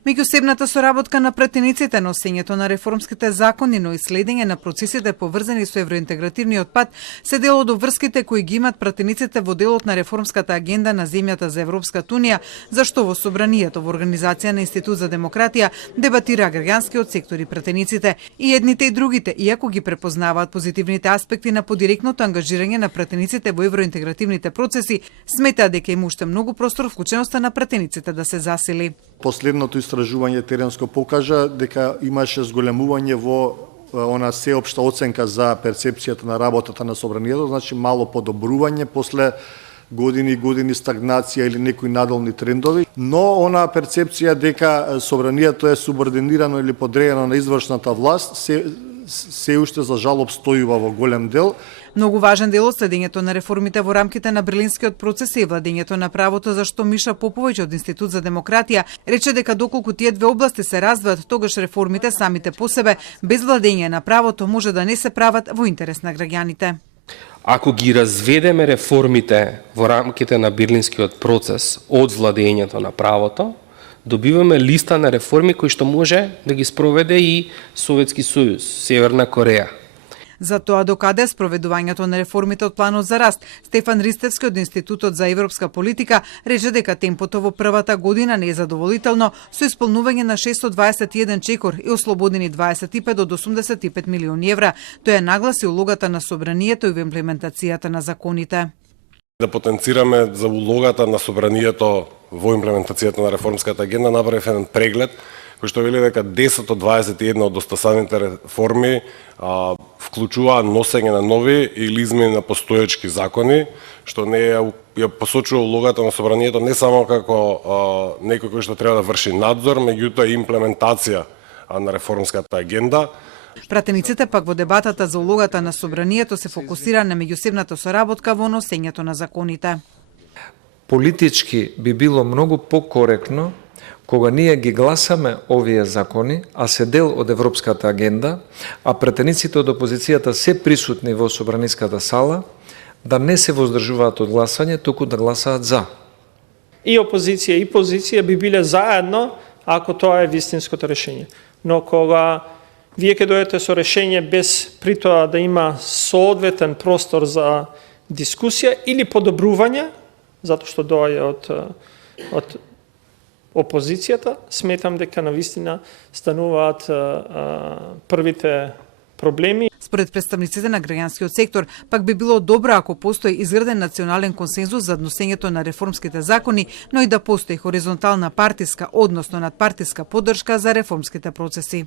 Меѓусебната соработка на пратениците, носењето на реформските закони, но и следење на процесите поврзани со евроинтегративниот пат се дел од врските кои ги имат пратениците во делот на реформската агенда на земјата за Европската унија, зашто во собранието во Организација на Институт за демократија дебатира граѓанскиот сектор и пратениците. И едните и другите, иако ги препознаваат позитивните аспекти на подиректното ангажирање на пратениците во евроинтегративните процеси, сметаат дека има уште многу простор вклученоста на пратениците да се засили. Последното истражување теренско покажа дека имаше зголемување во она сеопшта оценка за перцепцијата на работата на собранието, значи мало подобрување после години стагнација или некои надолни трендови, но она перцепција дека собранието е субординирано или подреено на извршната власт се уште за жал обстојува во голем дел. Многу важен дел од следењето на реформите во рамките на Берлинскиот процес е владењето на правото, зашто Миша Поповиќ од Институт за демократија рече дека доколку тие две области се раздвојат, тогаш реформите самите по себе без владење на правото може да не се прават во интерес на граѓаните. Ако ги разведеме реформите во рамките на Берлинскиот процес од владењето на правото, добиваме листа на реформи кои што може да ги спроведе и Советски Сојуз, Северна Кореја. За тоа докаде спроведувањето на реформите од планот за раст, Стефан Ристевски од Институтот за европска политика рече дека темпото во првата година не е задоволително со исполнување на 621 чекор и ослободени 25 од 85 милиони евра. Тој нагласи улогата на собранието и во имплементацијата на законите. Да потенцираме за улогата на собранието во имплементацијата на реформската агенда, направив еден преглед кој што вели дека 10 од 21 од остасаните реформи вклучува носење на нови или измени на постоечки закони, што не ја посочува улогата на собранието не само како некој кој што треба да врши надзор, меѓутоа и имплементација на реформската агенда. Пратениците пак во дебатата за улогата на собранието се фокусира на меѓусебната соработка во носењето на законите. Политички би било многу покоректно кога ние ги гласаме овие закони, а се дел од европската агенда, а пратениците од опозицијата се присутни во собраниската сала, да не се воздржуваат од гласање, туку да гласаат за. И опозиција и позиција би биле заедно ако тоа е вистинското решење. Но кога вие ќе дојдете со решење без при тоа да има соодветен простор за дискусија или подобрување, затоа што доаѓа од опозицијата, сметам дека навистина стануваат првите проблеми. Според представниците на граѓанскиот сектор, пак би било добро ако постои изграден национален консензус за носењето на реформските закони, но и да постои хоризонтална партиска, односно надпартиска поддршка за реформските процеси.